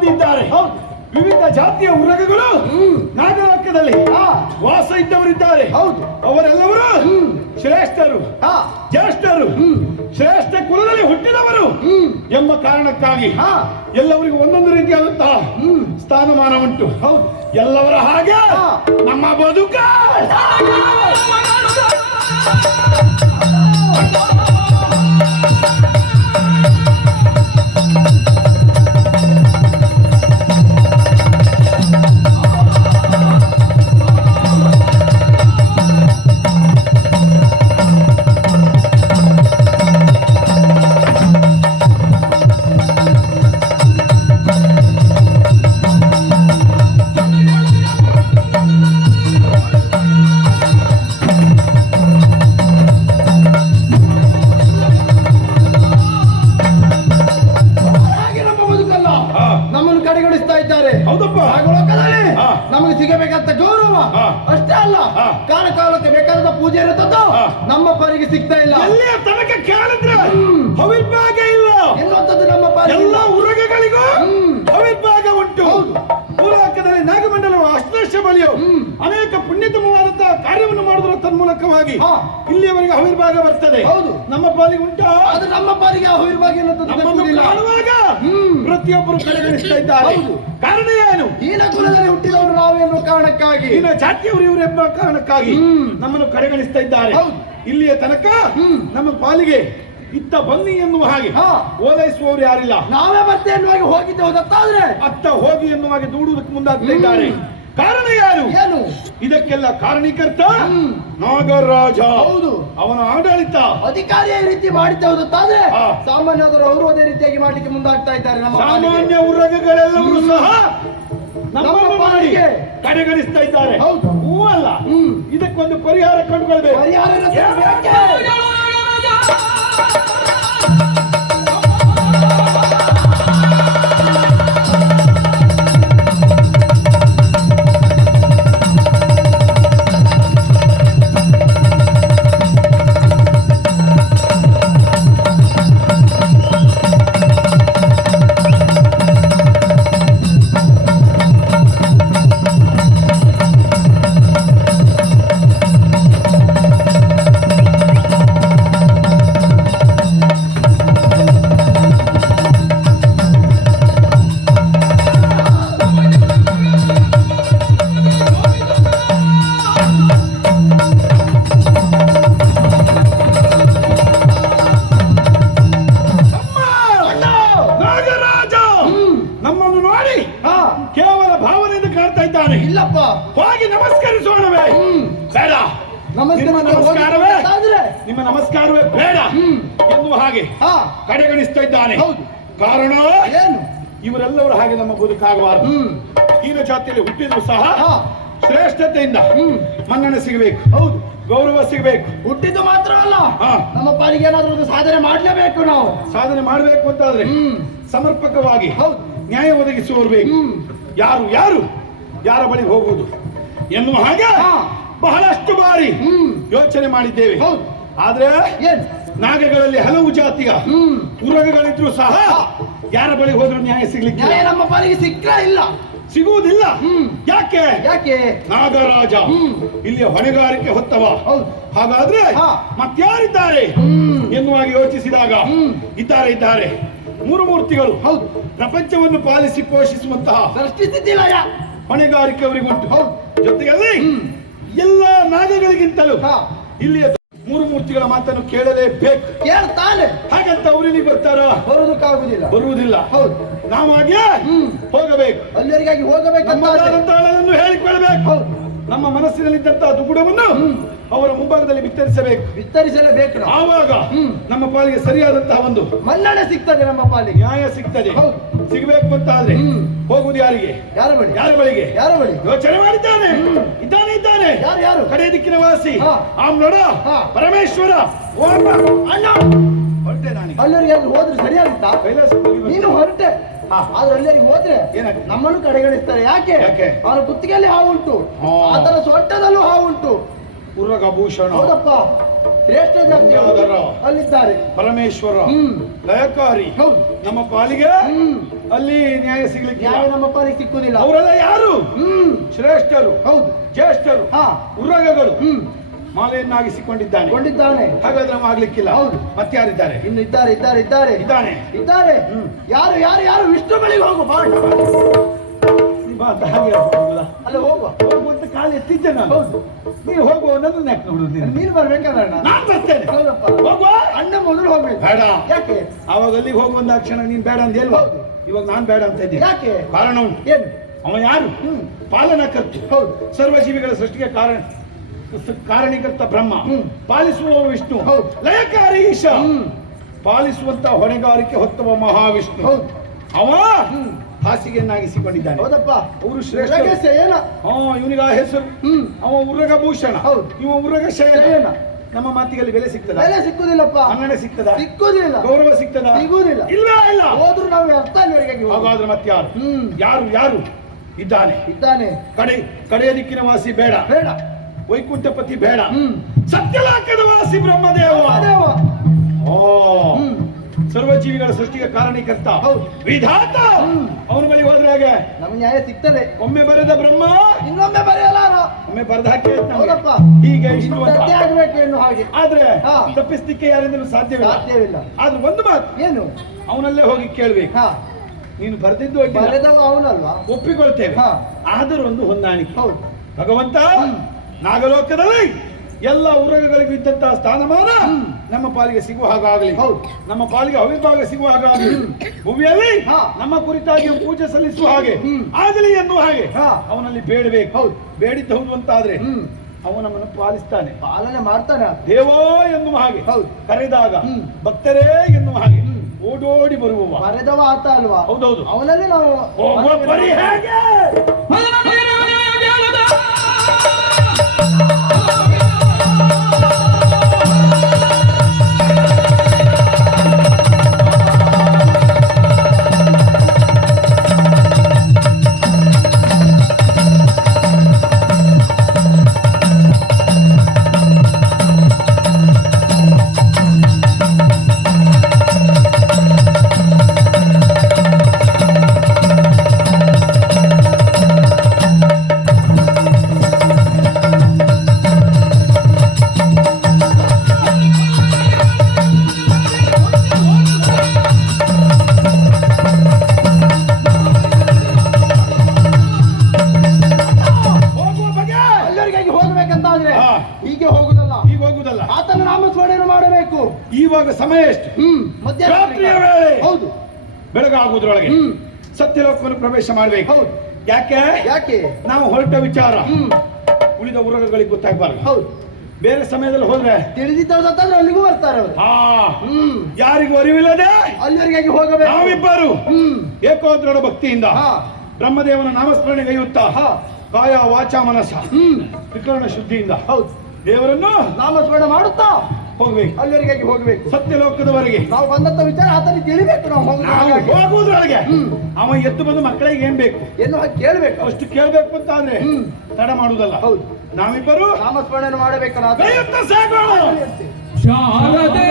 ಮಂದಿ ಇದ್ದಾರೆ. ವಿವಿಧ ಜಾತಿಯ ಉರಗಗಳು ನಾಗಲೋಕದಲ್ಲಿ ವಾಸ ಇದ್ದವರಿದ್ದಾರೆ. ಅವರೆಲ್ಲವರು ಶ್ರೇಷ್ಠರು, ಜ್ಯೇಷ್ಠರು, ಶ್ರೇಷ್ಠ ಕುಲದಲ್ಲಿ ಹುಟ್ಟಿದವರು ಎಂಬ ಕಾರಣಕ್ಕಾಗಿ ಎಲ್ಲರಿಗೂ ಒಂದೊಂದು ರೀತಿಯಾದಂತಹ ಸ್ಥಾನಮಾನ ಉಂಟು. ಎಲ್ಲವರ ಹಾಗೆ ನಮ್ಮ ಬದುಕ ನಮಗೆ ಸಿಗಬೇಕಂತ ಗೌರವ ಅಷ್ಟೇ ಅಲ್ಲ, ಕಾಲ ಕಾಲಕ್ಕೆ ಬೇಕಾದ ಪೂಜೆ ಇರುತ್ತದೋ ನಮ್ಮ ಪಾಲಿಗೆ ಸಿಗ್ತಾ ಇಲ್ಲ. ಎಲ್ಲಿಯ ತನಕ ಕೇಳಿದ್ರೆ ಅವಿರ್ಭಾಗ ಇಲ್ಲ ಎನ್ನುವಂಥದ್ದು ನಮ್ಮ ಪಾಲಿಗೆ ಎಲ್ಲ ಉರಗಗಳಿಗೂ ಅವಿರ್ಭಾಗ ಉಂಟು. ಭೂಲೋಕದಲ್ಲಿ ನಾಗಮಂಡಲವು ಅಷ್ಟೇಶ ಬಲಿಯು ಅನೇಕ ಪುಣ್ಯತಮವಾದಂತಹ ಕಾರ್ಯವನ್ನು ಮಾಡುವುದರ ತನ್ಮೂಲಕವಾಗಿ ಇಲ್ಲಿಯವರೆಗೆ ಅವಿರ್ಭಾಗ ಬರ್ತದೆ. ನಮ್ಮ ಪಾಲಿಗೆ ಉಂಟಾ? ಅದು ನಮ್ಮ ಪಾಲಿಗೆ ಅವಿರ್ಭಾಗ ಕಾಣುವಾಗ ಪ್ರತಿಯೊಬ್ಬರು ಕಡೆಗಣಿಸ್ತಾ ಇದ್ದಾರೆ. ಕಾರಣ ಏನು? ಹೀನ ಕುಲದಲ್ಲಿ ಹುಟ್ಟಿದವರು ನಾವೆನ್ನುವ ಕಾರಣಕ್ಕಾಗಿ, ಹೀನ ಜಾತಿಯವರು ಇವರು ಎಂಬ ಕಾರಣಕ್ಕಾಗಿ ನಮ್ಮನ್ನು ಕಡೆಗಣಿಸ್ತಾ ಇದ್ದಾರೆ. ಇಲ್ಲಿಯ ತನಕ ನಮ್ಮ ಪಾಲಿಗೆ ಇತ್ತ ಬನ್ನಿ ಎನ್ನುವ ಹಾಗೆ ಓಲೈಸುವವರು ಯಾರಿಲ್ಲ. ನಾವೇ ಮತ್ತೆ ಎನ್ನುವಾಗಿ ಹೋಗಿದ್ದೆ ಹೋದತ್ತಾದ್ರೆ ಅತ್ತ ಹೋಗಿ ಎನ್ನುವ ಹಾಗೆ ದೂಡುವುದಕ್ಕೆ ಮುಂದಾಗ್ತಾ ಇದ್ದಾರೆ. ಕಾರಣ ಯಾರು? ಏನು? ಇದಕ್ಕೆಲ್ಲ ಕಾರಣೀಕರ್ತ ನಾಗರಾಜ. ಹೌದು, ಅವನ ಆಡಳಿತ ಅಧಿಕಾರಿಯ ರೀತಿ ಮಾಡಿದ್ದೆ ಹೋದತ್ತಾದ್ರೆ ಸಾಮಾನ್ಯರು ಅವರು ಅದೇ ರೀತಿಯಾಗಿ ಮಾಡ್ಲಿಕ್ಕೆ ಮುಂದಾಗ್ತಾ ಇದ್ದಾರೆ. ನಮ್ಮ ಸಾಮಾನ್ಯ ಉರಗಗಳೆಲ್ಲರೂ ಸಹ ನಮ್ಮನ್ನು ಮಾಡಿ ಕಡೆಗಣಿಸ್ತಾ ಇದ್ದಾರೆ. ಹೂ ಅಲ್ಲ, ಇದಕ್ಕೊಂದು ಪರಿಹಾರ ಕಂಡುಕೊಳ್ಬೇಕು. ಕೇವಲ ಭಾವನೆಯಿಂದ ಕಾಡ್ತಾ ಇದ್ದಾನೆ. ಇಲ್ಲಪ್ಪ, ಹೋಗಿ ನಮಸ್ಕರಿಸೋಣವೇ? ಬೇಡ. ನಮಸ್ಕಾರವೇ ನಿಮ್ಮ ನಮಸ್ಕಾರವೇ ಬೇಡ ಎನ್ನುವ ಹಾಗೆ ಕಡೆಗಣಿಸ್ತಾ ಇದ್ದಾನೆ. ಕಾರಣ ಏನು? ಇವರೆಲ್ಲರೂ ಹಾಗೆ ನಮ್ಮ ಬದುಕಾಗಬಾರದು. ಹೀನ ಜಾತಿಯಲ್ಲಿ ಹುಟ್ಟಿದ್ರು ಸಹ ಶ್ರೇಷ್ಠತೆಯಿಂದ ಮನ್ನಣೆ ಸಿಗಬೇಕು. ಹೌದು, ಗೌರವ ಸಿಗಬೇಕು. ಹುಟ್ಟಿದ್ದು ಮಾತ್ರ ಅಲ್ಲ, ನಮ್ಮ ಪಾಲಿಗೆ ಏನಾದ್ರೂ ಒಂದು ಸಾಧನೆ ಮಾಡಲೇಬೇಕು. ನಾವು ಸಾಧನೆ ಮಾಡಬೇಕು ಅಂತಾದ್ರೆ ಸಮರ್ಪಕವಾಗಿ ನ್ಯಾಯ ಒದಗಿಸುವವರು ಬೇಕು. ಯಾರು ಯಾರು ಯಾರ ಬಳಿ ಹೋಗುವುದು ಎನ್ನುವ ಹಾಗೆ ಬಹಳಷ್ಟು ಬಾರಿ ಯೋಚನೆ ಮಾಡಿದ್ದೇವೆ. ಆದ್ರೆ ನಾಗಗಳಲ್ಲಿ ಹಲವು ಜಾತಿಯ ಉರಗಗಳಿದ್ರು ಸಹ ಯಾರ ಬಳಿ ಹೋದ್ರು ನ್ಯಾಯ ಸಿಗ್ಲಿಕ್ಕೆ ನಮ್ಮ ಪಾಲಿಗೆ ಸಿಕ್ಕ ಇಲ್ಲ, ಸಿಗುವುದಿಲ್ಲ. ಯಾಕೆ? ಯಾಕೆ? ನಾಗರಾಜ ಇಲ್ಲಿಯ ಹೊಣೆಗಾರಿಕೆ ಹೊತ್ತವ. ಹಾಗಾದ್ರೆ ಮತ್ಯಾರಿದ್ದಾರೆ ಎನ್ನುವಾಗಿ ಯೋಚಿಸಿದಾಗ ಇದ್ದಾರೆ ಮೂರು ಮೂರ್ತಿಗಳು. ಹೌದು, ಪ್ರಪಂಚವನ್ನು ಪಾಲಿಸಿ ಪೋಷಿಸುವಂತಹ ಸೃಷ್ಟಿಸಿದ್ದಿಲ್ಲ ಹೊಣೆಗಾರಿಕೆ ಅವರಿಗುಂಟು. ಜೊತೆಯಲ್ಲಿ ಎಲ್ಲ ನಾಗಗಳಿಗಿಂತಲೂ ಇಲ್ಲಿಯ ಮೂರು ಮೂರ್ತಿಗಳ ಮಾತನ್ನು ಕೇಳಲೇಬೇಕು. ಕೇಳ್ತಾನೆ. ಹಾಗಂತ ಅವರಿಗೆ ಬರ್ತಾರ? ಬರುವುದಿಲ್ಲ. ಹೌದು, ನಾವಾಗೆ ಹೋಗಬೇಕು, ಅಲ್ಲಿವರೆಗಾಗಿ ಹೋಗಬೇಕು, ಹೇಳಿಕೊಳ್ಳಬೇಕು. ನಮ್ಮ ಮನಸ್ಸಿನಲ್ಲಿದ್ದಂತಹ ದುಗುಡವನ್ನು ಅವರ ಮುಂಭಾಗದಲ್ಲಿ ಬಿತ್ತರಿಸಲೇಬೇಕು. ಆವಾಗ ನಮ್ಮ ಪಾಲಿಗೆ ಸರಿಯಾದಂತಹ ಒಂದು ಮನ್ನಣೆ ಸಿಗ್ತದೆ, ನಮ್ಮ ಪಾಲಿಗೆ ನ್ಯಾಯ ಸಿಗ್ತದೆ. ಸಿಗಬೇಕು ಅಂತ ಆದ್ರೆ ಹೋಗುವುದು ಯಾರಿಗೆ? ಯಾರ ಬಳಿ? ಯಾರ ಬಳಿ ಯೋಚನೆ ಮಾಡಿದ್ದಾನೆ. ಇದ್ದಾನೆ ಯಾರು? ಕಡೆ ದಿಕ್ಕಿನ ವಾಸಿ ಆಮ್ನೋಡ ಪರಮೇಶ್ವರ. ಅಣ್ಣ ಹೊರಟೆ ನಾನು. ಅಲ್ಲರಿಗೆ ಹೋದ್ರೆ ಸರಿಯಾಗುತ್ತಾ? ನೀನು ಹೊರಟೆ, ಆದ್ರೆ ಅಲ್ಲಿಯರಿಗೆ ಹೋದ್ರೆ ನಮ್ಮನ್ನು ಕಡೆಗಣಿಸ್ತಾರೆ. ಯಾಕೆ? ಅವನ ಕುತ್ತಿಗೆಯಲ್ಲಿ ಹಾವುಂಟು, ಆತನ ಸೊಂಟದಲ್ಲೂ ಹಾವುಂಟು. ಉರಗಭೂಷಣ ಹೌದಪ್ಪ ಶ್ರೇಷ್ಠ ಜಾತಿ ಗಂಗಾಧರ. ಅಲ್ಲಿದ್ದಾರೆ ಪರಮೇಶ್ವರ ಹ್ಮ್. ಲಯಕಾರಿ ಹೌದು ನಮ್ಮ ಪಾಲಿಗೆ ಹ್ಮ್ ಅಲ್ಲಿ ನ್ಯಾಯ ಸಿಗ್ಲಿಕ್ಕೆ ಯಾವ ನಮ್ಮ ಪಾಲಿಗೆ ಸಿಕ್ಕುದಿಲ್ಲ ಅವರೆಲ್ಲ ಯಾರು ಹ್ಮ್ ಶ್ರೇಷ್ಠರು ಹೌದು ಜ್ಯೇಷ್ಠರು ಹಾ ಉರಗಗಳು ಹ್ಮ್ ಮಾಲೆಯನ್ನಾಗಿಸಿಕೊಂಡಿದ್ದಾನೆ ಕೊಂಡಿದ್ದಾನೆ ಹಾಗಾದ್ರೆ ನಾವು ಆಗ್ಲಿಕ್ಕಿಲ್ಲ ಹೌದು. ಮತ್ತೆ ಯಾರಿದ್ದಾರೆ ಇನ್ನು ಇದ್ದಾರೆ ಇದ್ದಾರೆ ಇದ್ದಾರೆ ಇದ್ದಾನೆ ಇದ್ದಾರೆ ಹ್ಮ್. ಯಾರು ಯಾರು ಯಾರು ವಿಷ್ಣು ಬಳಿಗೆ ಹೋಗು ಬಾ ನೀ ಬಾ ಅಂತ ಹಾಗೆ ಹೇಳ್ಬೋದಲ್ಲ? ಅಲ್ಲ ಹೋಗುವ ಹೋಗುವಂತ ಕಾಲು ಎತ್ತಿದ್ದೆ ನಾನು ಹೌದು ನೀನು ಹೋಗುವ ನನ್ನ ಯಾಕೆ ನೋಡುದು ನೀನು? ನೀನು ಬರ್ಬೇಕಾದ್ರೆ ಅಣ್ಣ ನಾನ್ ಬರ್ತೇನೆ ಹೌದಪ್ಪ ಹೋಗುವ ಅಣ್ಣ ಮೊದಲು ಹೋಗ್ಬೇಕು ಬೇಡ ಯಾಕೆ ಅವಾಗ ಅಲ್ಲಿಗೆ ಹೋಗುವಂತ ಕ್ಷಣ ನೀನ್ ಬೇಡ ಅಂತ ಹೇಳ್ವಾ ಹೌದು. ಇವಾಗ ನಾನ್ ಬೇಡ ಅಂತ ಇದ್ದೀನಿ ಯಾಕೆ ಕಾರಣ ಉಂಟು ಏನು ಅವ ಯಾರು ಹ್ಮ್ ಪಾಲನಕರ್ತ ಹೌದು ಸರ್ವಜೀವಿಗಳ ಸೃಷ್ಟಿಗೆ ಕಾರಣೀಕರ್ತ ಬ್ರಹ್ಮ ಹ್ಮ್. ಪಾಲಿಸುವ ವಿಷ್ಣು ಹೌದು. ಲಯಕಾರಿ ಈಶ ಹ್ಮ್ ಪಾಲಿಸುವಂತ ಹೊಣೆಗಾರಿಕೆ ಹೊತ್ತವ ಮಹಾವಿಷ್ಣು ಹೌದು ಅವ ಹ್ಮ್ ಹಾಸಿಗೆಯನ್ನಾಗಿಸಿಕೊಂಡಿದ್ದಾನೆ ಹೌದಪ್ಪ ಅವರು ಶ್ರೇಷ್ಠ ರಹಸ್ಯ ಏನ ಇವನಿಗೆ ಆ ಹೆಸರು ಹ್ಮ್ ಅವ ಉರಗಭೂಷಣ ಹೌದು. ಇವ ಉರಗ ಶಯನ ಶಯನ. ನಮ್ಮ ಮಾತಿಗೆ ಬೆಲೆ ಸಿಗ್ತದ ಬೆಲೆ ಸಿಕ್ಕುದಿಲ್ಲಪ್ಪ ಮನ್ನಣೆ ಸಿಗ್ತದ ಸಿಕ್ಕುದಿಲ್ಲ ಗೌರವ ಸಿಗ್ತದ ಸಿಗುದಿಲ್ಲ ಇಲ್ಲ ಇಲ್ಲ ಹೋದ್ರು ನಾವು ಅರ್ಥ ಅಲ್ಲಿವರೆಗೆ ಹಾಗಾದ್ರೆ ಮತ್ತೆ ಯಾರು ಹ್ಮ್ ಯಾರು ಯಾರು ಇದ್ದಾನೆ ಇದ್ದಾನೆ ಕಡೆಯ ದಿಕ್ಕಿನ ವಾಸಿ ಬೇಡ ಬೇಡ ವೈಕುಂಠಪತಿ ಬೇಡ ಹ್ಮ್ ಸತ್ಯಲೋಕದ ವಾಸಿ ಬ್ರಹ್ಮದೇವ ಅದೇವ. ಓ ಹ್ಮ್ ಸರ್ವಜೀವಿಗಳ ಸೃಷ್ಟಿಗೆ ಕಾರಣೀಕರ್ತ ಹೌದು. ವಿಧಾತ ಹ್ಮ್. ಅವನ ಬಳಿ ಹೋದ್ರೆ ಹಾಗೆ ನಮ್ಗೆ ನ್ಯಾಯ ಸಿಗ್ತದೆ ಒಮ್ಮೆ ಬರೆದ ಬ್ರಹ್ಮ ಇನ್ನೊಮ್ಮೆ ಬರೆಯಲಾರ ಒಮ್ಮೆ ಬರೆದ ಹಾಕಿ ಹೌದಪ್ಪ ಹೀಗೆ ಇಷ್ಟು ಅಂತ. ಸತ್ಯ ಆಗ್ಬೇಕು ಏನು ಹಾಗೆ ಆದ್ರೆ ಹಾ. ತಪ್ಪಿಸ್ಲಿಕ್ಕೆ ಯಾರಿಂದಲೂ ಸಾಧ್ಯವಿಲ್ಲ ಸಾಧ್ಯವಿಲ್ಲ ಆದ್ರೆ ಒಂದು ಮಾತು ಏನು ಅವನಲ್ಲೇ ಹೋಗಿ ಕೇಳ್ಬೇಕು ಹಾ ನೀನು ಬರೆದಿದ್ದು ಅಡ್ಡಿಲ್ಲ. ಬರೆದವ ಅವನಲ್ವಾ ಒಪ್ಪಿಕೊಳ್ತೇವೆ ಹಾ. ಆದರೂ ಒಂದು ಹೊಂದಾಣಿಕೆ ಹೌದು ಭಗವಂತ ಹ್ಮ್. ನಾಗಲೋಕದಲ್ಲಿ ಎಲ್ಲ ಉರಗಗಳಿಗೆ ಇದ್ದಂತಹ ಸ್ಥಾನಮಾನ ಹ್ಮ್. ನಮ್ಮ ಪಾಲಿಗೆ ಸಿಗುವ ಹಾಗಾಗಲಿ ಹೌದು. ನಮ್ಮ ಪಾಲಿಗೆ ಅವಿಭಾಗ ಸಿಗುವ ಹಾಗಾಗಲಿ ಭೂಮಿಯಲ್ಲಿ ಹಾ. ನಮ್ಮ ಕುರಿತಾಗಿ ಪೂಜೆ ಸಲ್ಲಿಸುವ ಹಾಗೆ ಹ್ಮ್. ಆಗಲಿ ಎನ್ನುವ ಹಾಗೆ ಹಾ. ಅವನಲ್ಲಿ ಬೇಡಬೇಕು ಹೌದು. ಬೇಡಿದ್ದು ಹೌದು ಅಂತಾದ್ರೆ ಹ್ಮ್ ಅವ ನಮ್ಮನ್ನು ಪಾಲಿಸ್ತಾನೆ ಪಾಲನೆ ಮಾಡ್ತಾನೆ ಆತ. ದೇವೋ ಎನ್ನುವ ಹಾಗೆ ಹೌದು. ಕರೆದಾಗ ಹ್ಮ್. ಭಕ್ತರೇ ಎನ್ನುವ ಹಾಗೆ ಹ್ಮ್. ಓಡೋಡಿ ಬರುವವ ಬರೆದವ ಆತ ಅಲ್ವಾ ಹೌದೌದು ಅವನಲ್ಲೇ ನಾವು ಹೋಗುವ ಪರಿ ಹೇಗೆ ಹೋಗುವ ಬಗೆ ಅಲ್ಲಿವರೆಗಾಗಿ ಹೋಗ್ಬೇಕಂತಾದ್ರೆ ಹಾ. ಹೀಗೆ ಹೋಗುದಲ್ಲ ಈಗ ಹೋಗುದಲ್ಲ ಆತನ ನಾಮಸ್ಮರಣೆ ಮಾಡಬೇಕು ಇವಾಗ ಸಮಯ ಎಷ್ಟು ಹ್ಮ್ ಮಧ್ಯಾಹ್ನ ರಾತ್ರಿಯ ವೇಳೆ. ಹೌದು ಬೆಳಗಾಗುವುದ್ರೊಳಗೆ ಹ್ಮ್ ಸತ್ಯಲೋಕವನ್ನು ಪ್ರವೇಶ ಮಾಡ್ಬೇಕು ಹೌದು ಯಾಕೆ ಯಾಕೆ ನಾವು ಹೊರಟ ವಿಚಾರ ಹ್ಮ್ ಉಳಿದ ಉರಗಗಳಿಗೆ ಗೊತ್ತಾಗಬಾರ್ದು ಹೌದು ಬೇರೆ ಸಮಯದಲ್ಲಿ ಹೋದ್ರೆ ತಿಳಿದಿತ್ತಂದ್ರೆ ಅಲ್ಲಿಗೂ ಬರ್ತಾರೆ ಅವರು ಹಾ ಹ್ಮ್ ಯಾರಿಗೂ ಅರಿವಿಲ್ಲದೆ ಅಲ್ಲಿವರೆಗಾಗಿ ಹೋಗಬೇಕು ನಾವಿಬ್ಬರು ಹ್ಮ್ ಏಕೋದ್ರಡ ಭಕ್ತಿಯಿಂದ ಹಾ ಬ್ರಹ್ಮದೇವನ ನಾಮಸ್ಮರಣೆಗೈಯುತ್ತಾ ಹಾ ಕಾಯ ವಾಚ ಮನಸ್ಸ ಹ್ಮ್ ವಿಕರಣ ಶುದ್ಧಿಯಿಂದ ಹೌದು ದೇವರನ್ನು ನಾಮಸ್ಮರಣೆ ಮಾಡುತ್ತಾ ಹೋಗ್ಬೇಕು ಅಲ್ಲಿವರೆಗಾಗಿ ಹೋಗ್ಬೇಕು ಸತ್ಯಲೋಕದವರೆಗೆ ನಾವು ಬಂದಂತ ವಿಚಾರ ಆತನಿಗೆ ತಿಳಿಬೇಕು ನಾವು ಹೋಗುದು ನಾವು ಹಾಗಾಗಿ. ಹೋಗುವುದ್ರೊಳಗೆ ಹ್ಮ್. ಅವ ಎದ್ದು ಬಂದು ಮಕ್ಕಳಿಗೆ ಏನ್ ಬೇಕು ಏನು ಹಾಗೆ ಕೇಳ್ಬೇಕು ಅಷ್ಟು ಕೇಳ್ಬೇಕು ಅಂತ ಆದ್ರೆ ಹ್ಮ್. ತಡ ಮಾಡುವುದಲ್ಲ ಹೌದು ನಾವಿಬ್ಬರು ನಾಮಸ್ಮರಣೆ ಮಾಡಬೇಕಲ್ಲ ಕೈಯತ್ತ ಸಾಗೋಣ ಶಾರದೆ